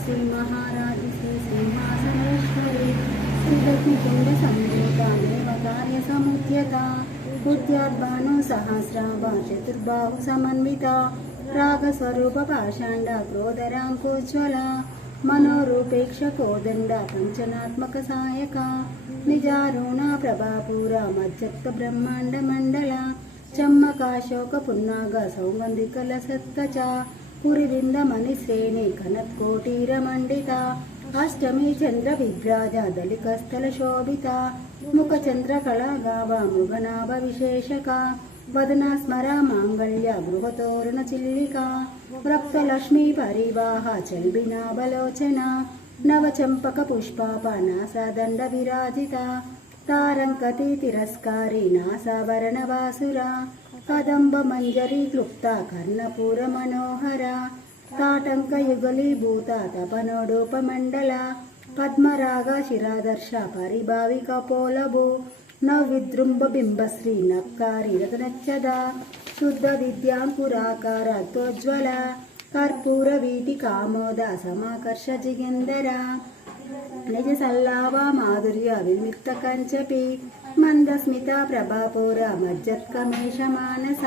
శ్రీ శ్రీ సింహాసనేశ్వరి శ్రీలక్ష్మికుండ సంభూతానేవ సముద్యత బుద్ధ్యాద్భాను సహస్రాభ చతుర్బాహు సమన్విత రాగస్వరూప పాషాండ క్రోధరాంకోజ్వల మనోరూపేక్ష కోదండ పంచనాత్మక సాయక నిజారుణ ప్రభాపూర మధ్యత్వ బ్రహ్మాండ మండల చమ్మకాశోక పున్నాగ సౌగంధికల సత్కచ పురివింద మణి శ్రేణి కనత్కోటీర మండిత అష్టమి చంద్ర విభ్రాజ దళికస్థల శోభిత ముఖ చంద్ర కళాగావ మృగనాభ విశేషక వదన స్మర మాంగళ్య గృహతోరణ చిల్లిక రక్తలక్ష్మీ పరివాహ చల్బినాభలోచన నవచంపక పుష్పాప నాసాదండ విరాజిత తారంకతి తిరస్కారి నాసాభరణ వాసురా కదంబ మంజరీ క్లుప్త కర్ణపూర మనోహర తాటంక యుగలీభూత తపనోడోపమండల పద్మరాగ శిరాదర్శ పరిభావి కపోలభు నవిద్రుంబ బింబశ్రీ నక్కారి రతనచ్చద శుద్ధ విద్యాంకురాకార కంచపి మందస్మిత ప్రభాపూర మజ్జత్కమేష మానస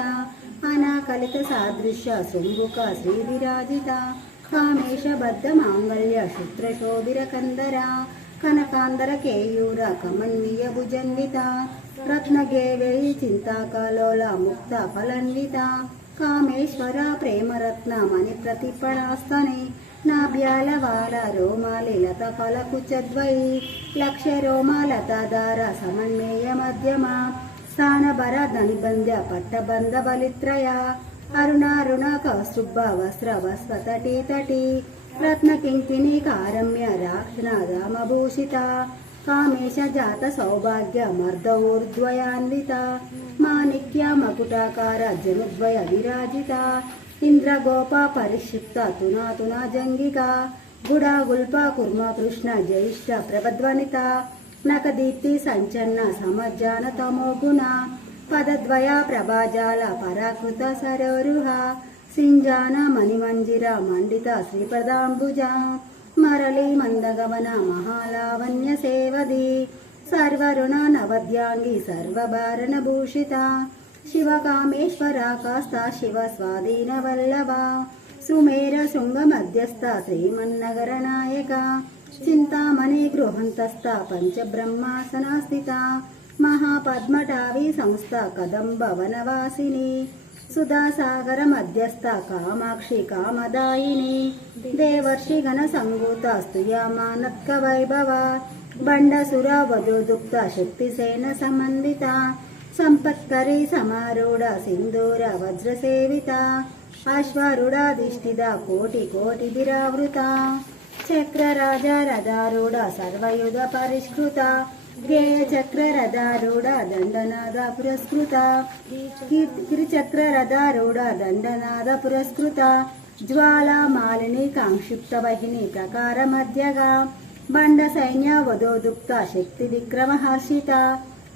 అనాకలిత సాదృశ్య శృంభుక శ్రీ విరాజిత కామేశ బద్ధ మాంగళ్య శుత్రశోభిర కందర కనకాందర కేయూర కమన్వీయ భుజన్విత రత్నగేవేయి చింతాకాలోల ముక్త ఫలన్విత కామేశ్వర ప్రేమరత్న మణి ప్రతిపణాస్తనే నాభ్యాల వాల రోమాలి లత ఫలకుచద్వయి లక్ష రోమాలతాధార సమన్వయ మధ్యమ స్థానభర ధనిబంధ్య పట్టబంధ బలిత్రయ అరుణారుణ కౌస్తుభ వస్త్ర వస్వతటి తటి రత్న కారమ్య రాక్షణ రామభూషిత కామేశ జాత సౌభాగ్య మర్ద ఊర్ధ్వయాన్విత మాణిక్య మకుటాకార జనుద్వయ విరాజిత ఇంద్రగోప పరిక్షిప్త తునా తునా జంగిక గుడాగుల్ప కుర్మ కృష్ణ జ్యేష్ఠ ప్రభధ్వనిత నకదీప్తి సంచన్న సమజ్జాన తమోగుణ పదద్వయ ప్రభాజాల పరాకృత సరోరుహ సింజాన మణిమంజిర మండిత శ్రీపదాంబుజ మరళి మందగమన మహాలావణ్య సేవది సర్వరుణ నవద్యాంగి సర్వభారణ భూషిత శివకామేశ్వరాకాస్త శివ స్వాధీన వల్లభ సుమేర శృంగ మధ్యస్థ శ్రీమన్నగర నాయక చింతామణి గృహంతస్థ పంచబ్రహ్మాసన స్థిత మహాపద్మటావి సంస్థ కదంబ వనవాసిని సుధాసాగర మధ్యస్థ కామాక్షి కామదాయిని దేవర్షి గణ సంగూత స్తుయమానత్క వైభవ బండసుర వధుదుక్త శక్తిసేన సమన్విత సంపత్కరి సమారూఢ సింధూర వజ్రసేవిత అశ్వరుడాధిష్ఠిత కోటి కోటి విరావృత చక్రరాజ రథారూఢ సర్వయుధ పరిష్కృత గేయ చక్ర రథారూఢ దండనాద పురస్కృత గిరిచక్ర రథారూఢ దండనాద పురస్కృత జ్వాలామాలిని కాంక్షిప్త వహిని ప్రకార మధ్యగా బండ సైన్య వధోదుక్త శక్తి విక్రమహర్షిత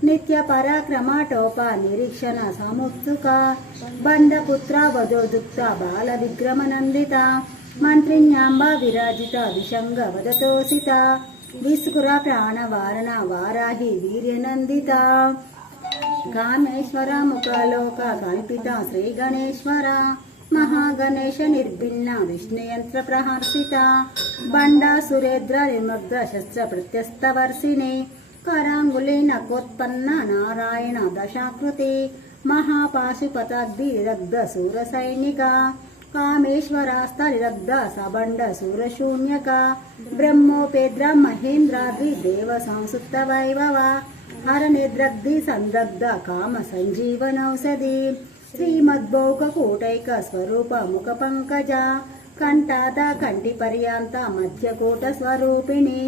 నిత్య పరాక్రమ టోప నిరీక్షణ సముత్సుక బంధపుత్ర వధోదుక్త బాల విక్రమ నందిత. మంత్రిణ్యాంబ విరాజిత విషంగ వదతోసిత. విస్కుర ప్రాణవారణ వారాహి వీర్యనందిత కామేశ్వర ముఖలోక కల్పిత శ్రీ గణేశ్వర. మహాగణేశ నిర్భిన్న విష్ణుయంత్ర ప్రహర్షిత బండా సురేంద్ర నిమగ్ధ శస్త్ర ప్రత్యస్తవర్షిణి కరాంగులి నకోత్పన్న నారాయణ దశాకృతి మహాపాశుపతాగ్ని దగ్ధ సూర సైనిక కామేశ్వరాస్త నిరగ్ధ సబండ సూరశూన్యక బ్రహ్మోపేద్ర మహేంద్రాద్రి దేవ సంసుప్త వైభవ హర నిద్రగ్ధి సందగ్ధ కామ సంజీవనౌషధి శ్రీమద్భోగ కూటైక స్వరూప ముఖ పంకజ కంఠాద కంటి పర్యాంత మధ్యకూట స్వరూపిణి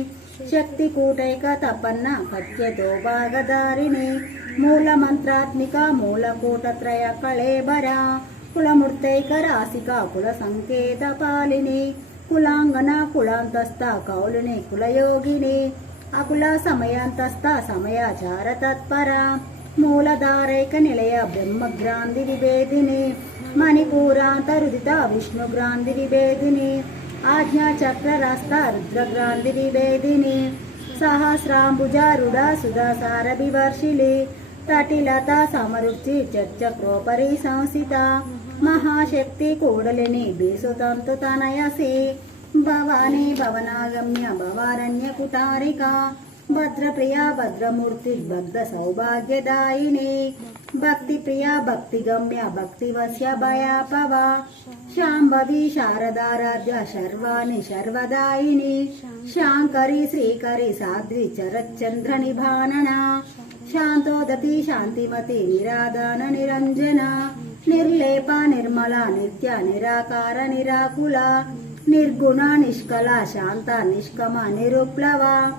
శక్తి కూటైక తపన్న పత్యతో భాగధారిణి మూల మంత్రాత్మిక మూలకూట త్రయ కళేబర. కులమూర్తైక రాశిక కుల సంకేత పాలిని. కులాంగన కులాంతస్థ కౌలుని కులయోగిని. అకుల సమయాంతస్థ సమయాచార తత్పర. మూలధారైక నిలయ బ్రహ్మగ్రాంధి విభేదిని. మణిపూరాంతరుదిత విష్ణుగ్రాంధి విభేదిని. ఆజ్ఞాచక్ర రాస్త రుద్రగ్రాంధి నివేదిని సహస్రాంబుజారుడా సుధాసార వివర్షిలి తటిలత సమరుచి చక్రోపరి సంస్థిత మహాశక్తి కూడలిని బీసుతంతు తనయసి భవానీ భవనాగమ్య భవారణ్య కుటారిక భద్రప్రియా భద్రమూర్తి భద్ర సౌభాగ్యదాయిని భక్తి ప్రియా భక్తి గమ్య భక్తి వశ్య భయాపవ శాంభవి శారదారాధ్య శర్వాణి శర్వదాయిని। శాంకరి శ్రీకరి సాధ్వి చరచంద్ర నిభానన। శాంతోదతి శాంతిమతి నిరాధాన నిరంజన। నిర్లేప నిర్మల నిత్య నిరాకార నిరాకుల। నిర్గుణ నిష్కల శాంత నిష్కమ నిరుప్లవ।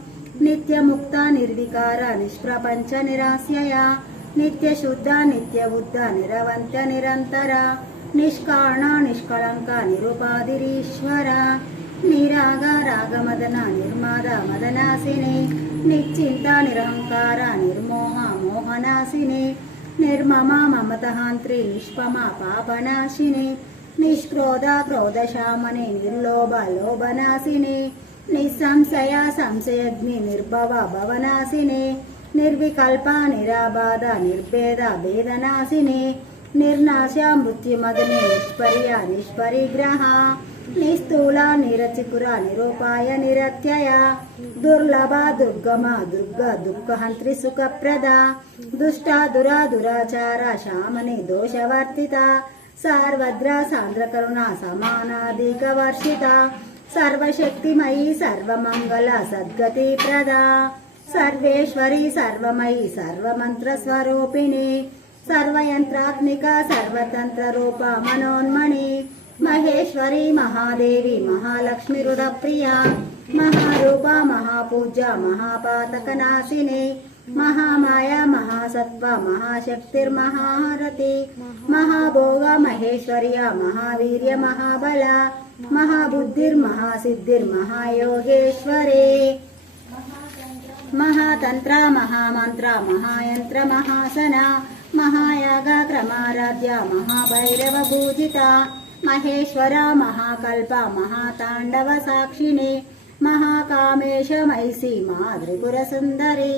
నిత్యముక్త నిర్వికార నిష్ప్రపంచ నిరాశ్యయ నిత్య శుద్ధ నిత్య బుద్ధ నిరవంత నిరంతర నిష్కాణ నిష్కళంక నిరుపాధిరీశ్వర నిరాగ రాగమదన నిర్మాద మదనాశిని నిశ్చింత నిరహంకార నిర్మోహ మోహనాశిని నిర్మమ మమతహాంత్రి నిష్పమ పాపనాశిని నిష్క్రోధ క్రోధశామని నిర్లోభ లోభనాశిని నిస్సంశయ సంశయగ్ని నిర్భవ భవనాశిని నిర్వికల్ప నిరాబాధ నిర్భేద భేదనాశిని నిర్నాశ మృత్యుమదని నిష్పర్య నిష్పరిగ్రహ నిస్థూల నిరచిపుర నిరూపాయ నిరత్యయ దుర్లభ దుర్గమ దుర్గ దుఃఖహంత్రి సుఖప్రద దుష్ట దురా దురాచార శామని దోషవర్తిత సార్వద్ర సాంద్రకరుణ సమానాధిక వర్షిత సర్వశక్తిమయీ సర్వమంగళ సద్గతి ప్రదా సర్వేశ్వరి సర్వమయీ సర్వమంత్రస్వరూపిణి సర్వయంత్రాత్మిక సర్వతంత్ర రూప మనోన్మణి మహేశ్వరి మహాదేవి మహాలక్ష్మి రుడప్రియ మహారూప మహాపూజ మహాపాతక నాశిని మహామాయ మహాసత్వ మహాశక్తిర్మహారతి మహాభోగ మహేశ్వర్య మహావీర్య మహాబల మహాబుద్ధిర్మహాసిద్ధిర్మహాయోగేశ్వరే. మహాతంత్ర మహామంత్ర మహాయంత్ర మహాసన మహాయాగ క్రమారాధ్య మహాభైరవ పూజిత మహేశ్వర మహాకల్ప మహాతాండవ సాక్షిణి మహాకామేశ మైసి త్రిపుర సుందరి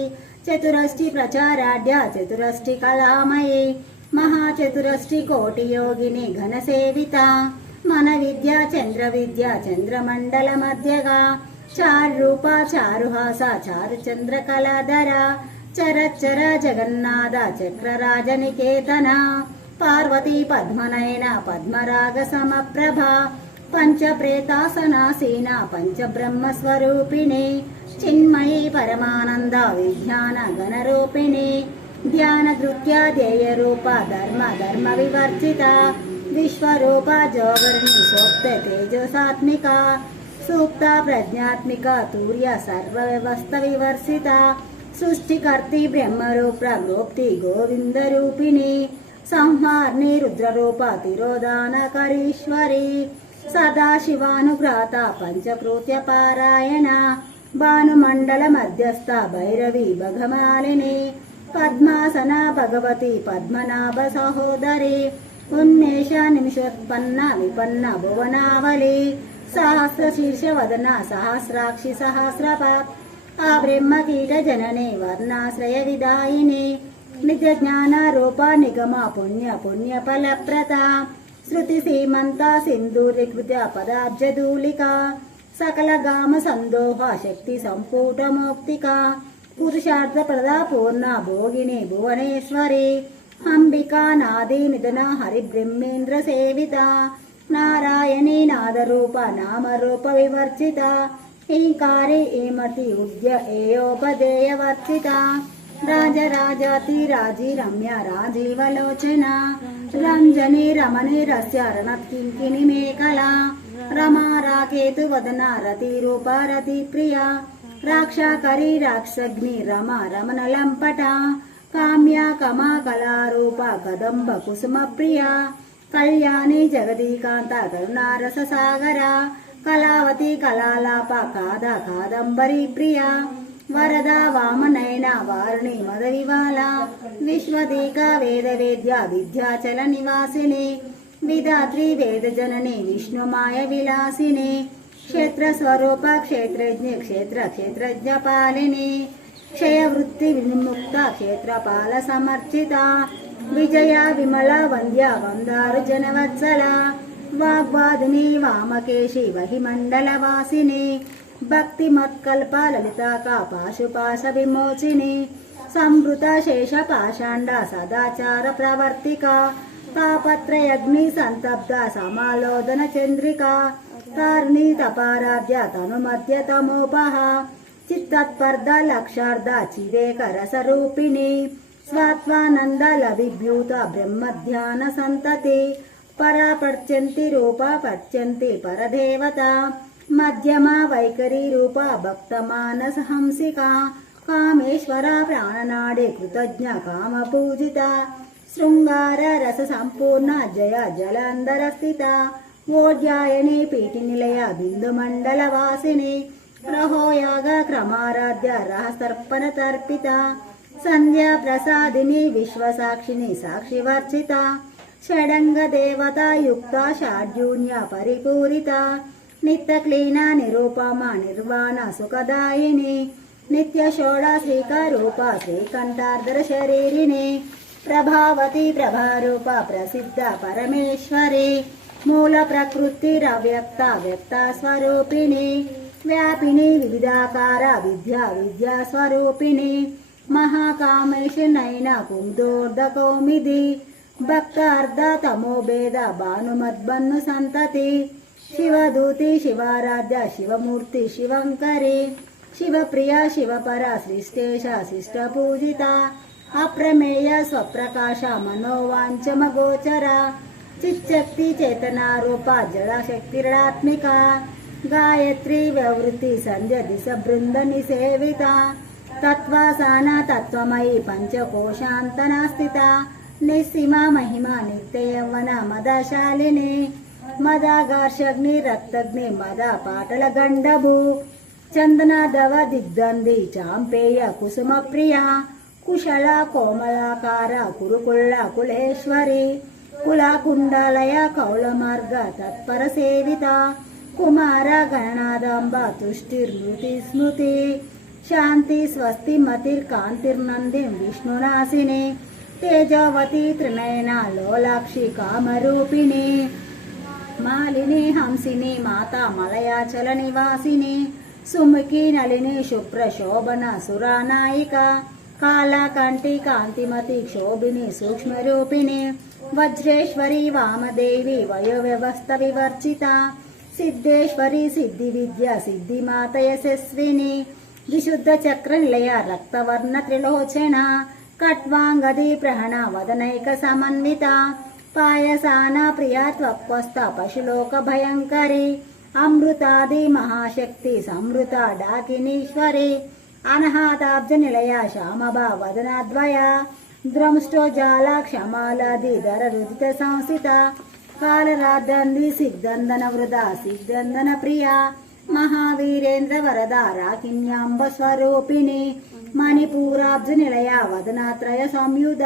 చతురష్టి ప్రచారాఢ్య చతురష్టి కళామయి మహాచతురష్టి కోటి యోగిని ఘనసేవిత మన విద్య చంద్ర విద్య చంద్రమండల మధ్యగా చారూప చారుహాస చారు చంద్ర కళాధర చరచర జగన్నాథ చక్రరాజ నికేతన పార్వతీ పద్మనయన పద్మరాగ సమప్రభ పంచప్రేతాసనాసీన పంచబ్రహ్మ స్వరూపిణి చిన్మయి పరమానంద విజ్ఞాన గణరూపిణి ధ్యాన నృత్య ధ్యేయ రూప ధర్మ ధర్మ వివర్జిత విశ్వరూప జోగర్ణి సోప్త తేజసాత్మిక సూక్త ప్రజ్ఞాత్మిక తూర్య సర్వ వ్యవస్థ వివర్సిత సృష్టికర్తి బ్రహ్మరూప గోప్తి గోవింద రూపిణి సంహార్ని రుద్రరూప తిరోధానకరీశ్వరి సదాశివానుగ్రాత పంచకృత్య పారాయణ భానుమండల మధ్యస్థ భైరవి భగమాలిని పద్మాసన భగవతి పద్మనాభ సహోదరి ఉన్మేష నిమిషోత్పన్న విపన్న భువనావళి సహస్ర శీర్ష వదన సహస్రాక్షి సహస్రపాత్ ఆ బ్రహ్మ కీట జనని వర్ణాశ్రయ విదాయినే నిజ జ్ఞాన రూప నిగమ పుణ్య పుణ్య ఫలప్రత శృతి సీమంత సింధూరీకృత పదాబ్జధూలిక సకల గామ సందోహ శక్తి సంపూట మౌక్తిక పురుషార్థ ప్రదా పూర్ణ భోగిని భువనేశ్వరి అంబికా నాది నిధన హరిబ్రహ్మేంద్ర సేవిత సేవిత నారాయణి నాదరూప నామరూప వివర్జిత ఈకారి ఏమతి ఉద్య ఏయోపదేయవర్జిత రాజరాజాతి రాజీ రమ్య రాజీవలోచన రంజని రమణి రస్య రణత్కింకిని మేకల రమా రాకేతు వదన రతి రూప రతి ప్రియ రాక్షకరి రాక్షగ్ని రమ రమణ లంపట కామ్య కమా కళారూప కదంబ కుసుమ ప్రియ కళ్యాణి జగదీకాంత కరుణారస సాగర కళావతి కళాలాప కాద కాదంబరి ప్రియ వరద వామనైన వారుణి మదవివాల విశ్వదీక వేద వేద్య విద్యాచల నివాసిని విధాత్రి వేద జనని విష్ణుమాయ విలాసిని క్షేత్ర స్వరూప క్షేత్రజ్ఞ క్షేత్ర క్షేత్రజ్ఞ పాలిని క్షయవృత్తి విముక్త క్షేత్రపాల సమర్చిత విజయ విమల వంద్య వందారు జనవత్సల. వాగ్వాదిని వామకేశి వహిమండల వాసిని. భక్తి మత్కల్ప లలితాక పాశుపాశ విమోచిని. సంవృత శేష పాషాండ సదాచార ప్రవర్తిక. తాపత్రయగ్ని సంతబ్ద సమాలోదన చంద్రిక. తారిణి తపారాధ్య తను మధ్య తమోపహ. చిత్తత్పర్ధ లక్షార్ధ చిదేక రసరూపిణి. స్వాత్వానంద లవిభ్యూత బ్రహ్మధ్యాన సంతతి పరాపర్చంతి రూప పర్చంతి పరదేవత మధ్యమ వైఖరి రూప భక్త మానస హంసిక కామేశ్వర ప్రాణనాడే కృతజ్ఞ కామ పూజిత శృంగార రస సంపూర్ణ జయ జలంధర సంధ్యా ప్రసాదిని విశ్వసాక్షిని సాక్షి వర్చిత షడంగ దేవత యుక్త షాడ్యూన్య పరిపూరిత నిత్య క్లీన నిరూపమ నిర్వాణ సుఖదాయిని నిత్య షోడ శ్రీకరూప శ్రీకంఠార్ధర శరీరిణి ప్రభావతి ప్రభారూప ప్రసిద్ధ పరమేశ్వరి మూల ప్రకృతి రవ్యక్త వ్యక్త స్వరూపిణి వ్యాపిని వివిధాకార విద్యా విద్యా స్వరూపిణి మహాకామేశనైన కుందోర్ధకౌమిది భక్తార్థ అర్ధ తమోభేద భానుమద్బన్ను సంతతి శివదూతి శివారాధ్య శివమూర్తి శివంకరి. శివప్రియ శివపర శ్రీష్టేష శిష్ట పూజిత అప్రమేయ స్వప్రకాశ మనోవాంఛమగోచర. చిచ్చక్తి చేతనారూప జడశక్తిరడాత్మిక. గాయత్రి వ్యవృత్తి సంధ్య దిశ బృంద నిసేవిత. తత్వాసాన తత్వమయి పంచకోశాంతన స్థిత నిస్సీమ మహిమ నిత్య యవ్వన మదశాలిని మదాగార్షగ్ని రక్తగ్ని మద పాటల గండభు చందనాదవ దిగ్దంది చాంపేయ కుసుమ ప్రియ కుశల కోమలాకార కురుకుళ్ళ కులేశ్వరి కుల కుండలయ కౌల శాంతి స్వస్తి మతిర్ కాంతిర్నంది విష్ణునాశిని తేజవతి త్రినయన లోలాక్షి కామరూపిణి మాలిని హంసిని మాతా మలయాచల నివాసిని సుముఖి నలిని శుభ్ర శోభన సురానాయిక కాళకంఠి కాంతిమతి క్షోభిని సూక్ష్మరూపిణి వజ్రేశ్వరి వామదేవి వయోవ్యవస్థ వివర్చిత సిద్ధేశ్వరి సిద్ధి విద్య సిద్ధిమాత యశస్విని విశుద్ధ చక్ర నిలయ రక్తవర్ణ త్రిలోచన కట్వాంగది ప్రహణ వదనైక సమన్విత పాయసాన ప్రియా త్వక్వస్త పశులోక భయంకరి అమృతాది మహాశక్తి సంవృత డాకినీశ్వరి అనహాతాబ్జ నిలయ శ్యామభా వదనాద్వయ ద్రంష్టోజాల క్షమాలాది ధర రుదిత సంస్థిత కాలరాద్రంది సిద్ధందన వృధ సిద్ధందన ప్రియ మహావీరేంద్ర వరద రాకిన్యాంబ స్వరూపిణి మణిపూరాబ్జ నిలయ వదనాత్రయ సంయుధ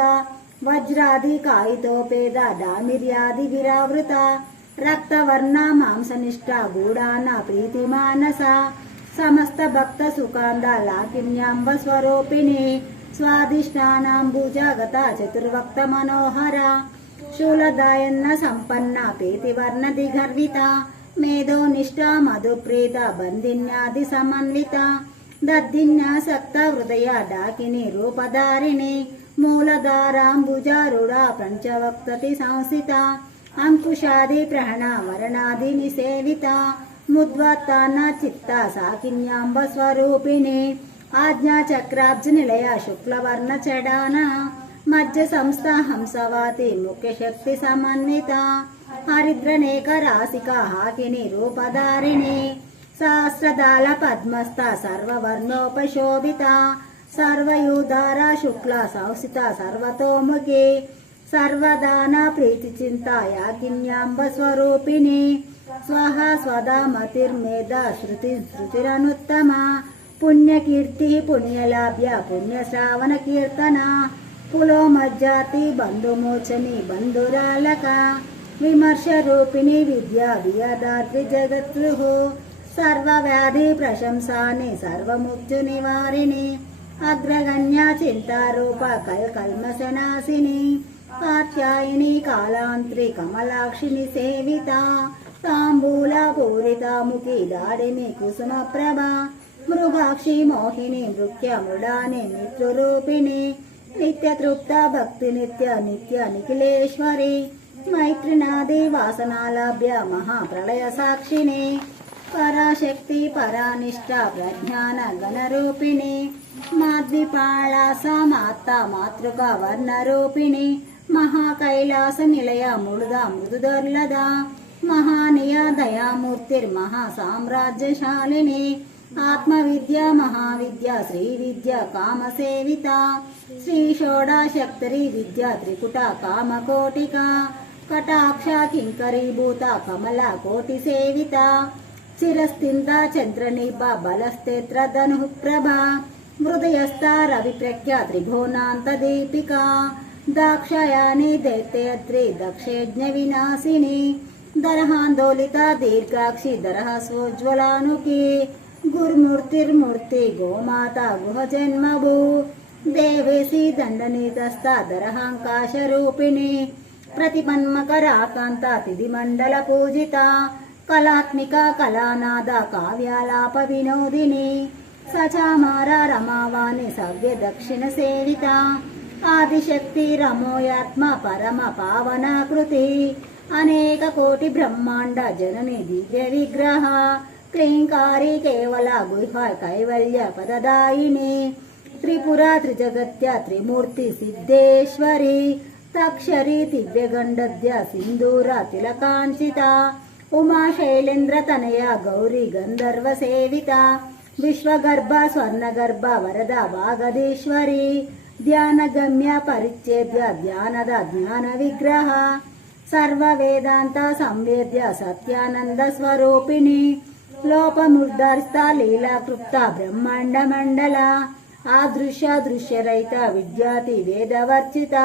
వజ్రాది కాయితోపేద డామిర్యాది విరావృత రక్తవర్ణ మాంసనిష్ట గూడాన ప్రీతి మానస సమస్త భక్త సుఖాంద లాకిన్యాంబ స్వరూపిణి స్వాదిష్టానాంబుజాగత చతుర్వక్త మనోహర శూలదాయన్న సంపన్న పేతివర్ణ దిగర్విత మేధో నిష్ట మధుప్రీత బంధిన్యాది సమన్విత. దద్దిన్యా సక్త హృదయ డాకిని రూపధారిణి. మూలధారాంబుజారుడా పంచవక్తతి సంస్థిత. అంకుశాది ప్రహణ వరణాది నిసేవిత. ముద్వత్తాన చిత్త సాకిన్యాంబ స్వరూపిణి. ఆజ్ఞా చక్రాబ్జ నిలయ శుక్లవర్ణ చడాన. మధ్య సంస్థ హంసవాతి ముఖ్య శక్తి సమన్విత. హరిద్రనేక రాశిక హాకిని రూపధారిణి. సహస్రదాల పద్మస్థ సర్వవర్ణోపశోభిత సర్వయూధార శుక్ల సంస్థిత సర్వతోముఖి సర్వదాన ప్రీతి చింత యాకిన్యాంబ స్వరూపిణి స్వహ స్వదా మతిర్మేధ శృతి శృతిరనుత్తమ పుణ్యకీర్తి పుణ్యలాభ్య పుణ్యశ్రావణ కీర్తన పులోమజ్జాతి బంధుమోచని బంధురాలక విమర్శ రూపిణి విద్యా వియదాద్రి జగద్గృహో సర్వవ్యాధి ప్రశంసాని సర్వముక్తు నివారిణి అగ్రగణ్య చింతారూప కల్ కల్మశనాశిని కాత్యాయిని కాలాంత్రి కమలాక్షిని సేవిత తాంబూల పూరితాముఖి దాడిని కుసుమ ప్రభ మృగాక్షి మోహిని నృత్య మృడాని మిత్రురూపిణి నిత్య తృప్త భక్తి నిత్య నిత్య నిఖిలేశ్వరి మైత్రినాది వాసనాలభ్య మహాప్రళయ సాక్షిని పరాశక్తి పరానిష్ట ప్రజ్ఞాన గణరూపిణి మాద్విపాళ మాత మాతృక వర్ణరూపిణి మహాకైలాస నిలయ మృద మృదుదర్లద మహానియ దయామూర్తిర్మహా సామ్రాజ్యశాలిని ఆత్మవిద్య మహావిద్య శ్రీ విద్య కామసేవిత శ్రీ షోడాశక్తరి విద్య త్రికుట కామకోటిక కటాక్ష కింకరీభూత కమల కోటి సేవిత. చిరస్థింద చంద్రనీప బలస్తేత్ర ధను ప్రభ హృదయస్థ రవి ప్రఖ్య త్రిభువనాంత దీపిక. దాక్షాయాని దైత్యత్రి దక్షయజ్ఞ వినాశిని. దరహాందోళిత దీర్ఘాక్షి దరహ సోజ్వలానుకి గురుమూర్తిర్మూర్తి గోమాత గుహ జన్మభూ దేవేసి దండనీతస్థ దరహాంకాశ రూపిణి. ప్రతిపన్మకరాకాంత తిది మండల పూజిత కళాత్మిక కళానాద కావ్యాలాప వినోదిని సచామార రమావాణి సవ్య దక్షిణ సేవిత ఆదిశక్తి రమోయాత్మ పరమ పావనాకృతి అనేక కోటి బ్రహ్మాండ జనని దివ్య విగ్రహ క్రీంకారి కేవల గుహ కైవల్య పదదాయిని త్రిపుర త్రిజగత్య త్రిమూర్తి సిద్ధేశ్వరి తక్షరి దివ్యగండద్య సింధూర తిలకాంచిత ఉమా శైలేంద్ర తనయ గౌరీ గంధర్వ సేవిత విశ్వగర్భ స్వర్ణగర్భ వరద వాగదీశ్వరి ధ్యాన గమ్య పరిచ్ఛేద్య ధ్యానద జ్ఞాన విగ్రహ సర్వ వేదాంత సంవేద్య సత్యానంద స్వరూపిణి లోపముర్ధర్స్థ లీలాకృప్త బ్రహ్మాండ మండల ఆదృశ్య దృశ్యరహిత విద్యాతి వేదవర్చిత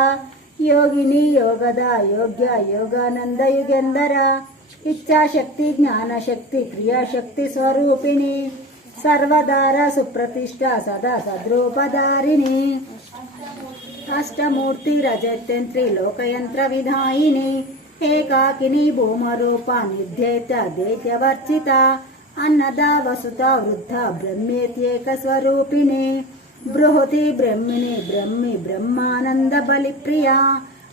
యోగిని యోగద యోగ్య యోగానంద యుగంధర ఇచ్ఛాశక్తి జ్ఞానశక్తి క్రియాశక్తి స్వరూపిణి సర్వదార సుప్రతిష్ట సదా సద్రూపధారిణి అష్టమూర్తి రజతంత్రి లోకయంత్ర విధాయిని ఏకాకిని భూమరూప నిర్ధేత దైత్యవర్చిత అన్నద వసుత వృద్ధ బ్రహ్మేత్యేక స్వరూపిణి బృహతి బ్రహ్మిణి బ్రహ్మి బ్రహ్మానంద బలి బలిప్రియ.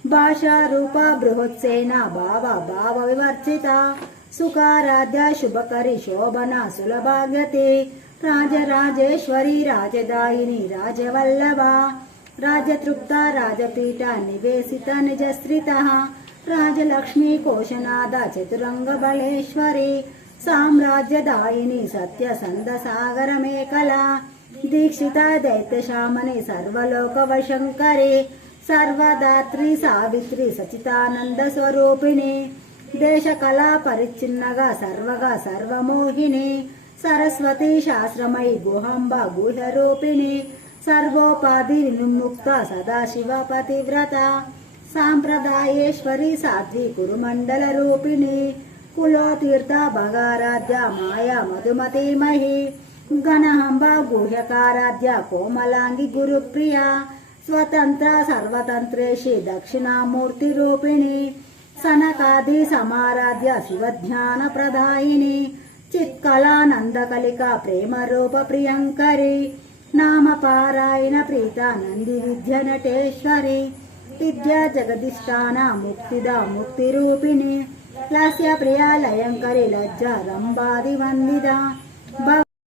భాషా రూప బృహత్సేన భావ భావ వివర్చిత సుఖారాధ్య శుభకరి శోభన సులభాగతే. రాజరాజేశ్వరి రాజదాయిని రాజవల్లభ. రాజతృప్త రాజపీఠ నివేసిత నిజశ్రిత. రాజలక్ష్మీ కోశనాద చతురంగ బలేశ్వరి. సామ్రాజ్యదాయిని సత్యసంద సాగర మేకల దీక్షిత దైత్యశామని సర్వలోక వశంకరి సర్వదాత్రి సావిత్రి సచితానంద స్వరూపిణి దేశ కళా పరిచ్ఛిన్నగా సర్వగా సర్వమోహిని సరస్వతి శాస్త్రమై గుహంబ గుహరూపిణి సర్వోపాధి విముక్త సదాశివ పతివ్రత సాంప్రదాయేశ్వరి సాధ్వి కురుమండల రూపిణి కులోతీర్థ భగారాధ్య మాయా మధుమతి మహి గణహంబ గుహ్యకారాధ్య కోమలాంగి గురుప్రియ స్వతంత్ర సర్వతంత్రేషి దక్షిణామూర్తి రూపిణి సనకాది సమారాధ్య శివధ్యాన ప్రదాయిని చిత్కళానందకలిక ప్రేమ రూప ప్రియంకరి నామ పారాయణ ప్రీత నంది విద్య నటేశ్వరి విద్యా జగదిష్టాన ముక్తిద ముక్తి రూపిణి లాస్య ప్రియ లయంకరి లజ్జ రంబాది వందిద